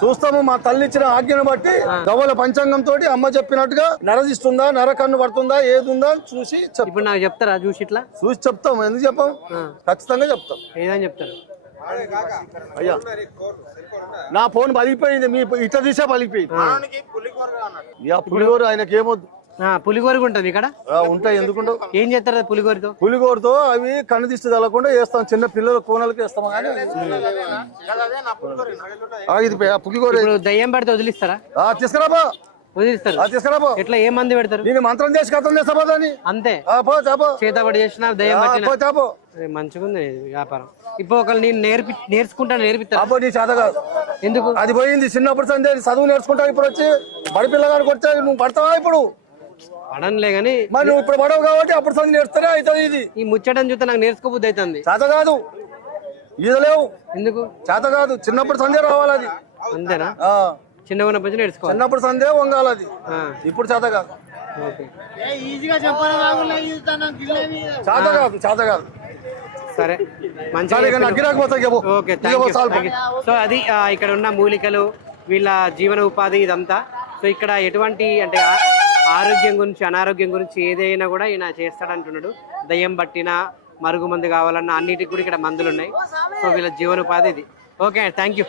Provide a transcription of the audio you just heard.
చూస్తాము మా తల్లి ఇచ్చిన ఆజ్ఞను బట్టి గవ్వల పంచాంగం తోటి అమ్మ చెప్పినట్టుగా నరదిస్తుందా నరకన్ను పడుతుందా ఏది ఉందా చూసి ఇప్పుడు నాకు చెప్తారా చూసి ఇట్లా చూసి చెప్తాం. ఎందుకు చెప్పాం? ఖచ్చితంగా చెప్తాం. ఏదని చెప్తారు? అయ్యా నా ఫోన్ పలిగిపోయింది, మీ ఇట్లా తీసే పలిగిపోయింది. పులిగోరు ఆయనకి ఏమొద్దు. పులిగోరు ఉంటుంది ఇక్కడ ఉంటాయి. ఎందుకుంటావు? ఏం చేస్తారు పులిగోరుతో? పులిగోరుతో అవి కన్ను దిష్టి తగలకుండా వేస్తాం. చిన్న పిల్లల కోనలకి వేస్తాం. కానీ ఇది పులిగోరు దయ్యం పడితే వదిలిస్తారా? తీసుకురాబా, వదిలిస్తారు. తీసుకురాబా. ఎట్లా ఏ మంది పెడతారు? నేను మంత్రం చేసి కథం చేస్తా దాన్ని అంతే. చేతబడి చేసిన దయ్యం మంచిగుంది వ్యాపారం. ఇప్పుడు ఒకళ్ళు నేను నేర్పిస్తా. నీ చేత కాదు. ఎందుకు? అది పోయింది చిన్నప్పుడు సందే చదువు నేర్చుకుంటావు. ఇప్పుడు వచ్చి బడి పిల్లగానికి వచ్చా నువ్వు పడతావా? ఇప్పుడు పడనులే గానీ మరి నువ్వు ఇప్పుడు పడవు కాబట్టి అప్పుడు చదువు నేర్చుతూనే అవుతుంది. ఇది ఈ ముచ్చటని చూస్తే నాకు నేర్చుకోబుద్ధి అవుతుంది. చేత కాదు, ఇది లేవు. ఎందుకు చేత కాదు? చిన్నప్పుడు సందే రావాలి. అది అంతేనా? చిన్నగా ఉన్నప్పుడు నేర్చుకోవాలి. చిన్నప్పుడు సందే వంగాలి. అది ఇప్పుడు చేత కాదు. చేత కాదు, చేత కాదు. సరే మంచిగా. సో అది ఇక్కడ ఉన్న మూలికలు, వీళ్ళ జీవన ఉపాధి ఇదంతా. సో ఇక్కడ ఎటువంటి అంటే ఆరోగ్యం గురించి అనారోగ్యం గురించి ఏదైనా కూడా ఈయన చేస్తాడంటున్నాడు. దయ్యం పట్టిన మరుగుమందు కావాలన్నా అన్నిటికి కూడా ఇక్కడ మందులు ఉన్నాయి. సో వీళ్ళ జీవనోపాధి ఇది. Okay, thank you.